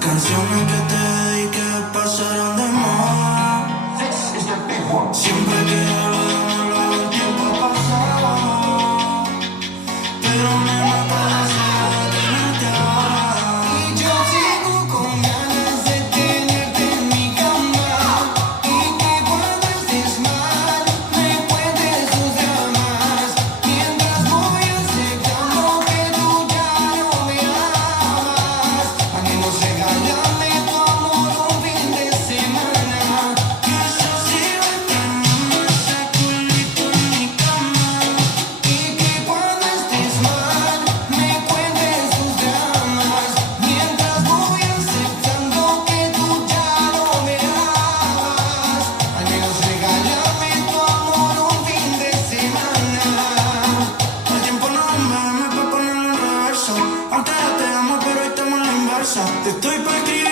canciones que te dediqué pasaron de moda. Siempre que hablo de amor, el tiempo ha pasado. Pero me mata la sed de tenerte ahora. Y yo sigo con ganas de tenerte en mi cama. Y que cuando estés mal, me cuentes tus dramas. Mientras voy aceptando que tú ya no me amas. Anhelo regalarme tu amor un fin de semana. Que yo sigo extrañando ese culito en mi cama. Y que cuando estés mal, me cuentes tus dramas. Mientras voy aceptando que tú ya no me amas. Anhelo regalarme tu amor un fin de semana. El tiempo no es un meme pa' ponerlo en reversa. Antes te amo, pero hoy estamos en la inversa. Te estoy pa' escribir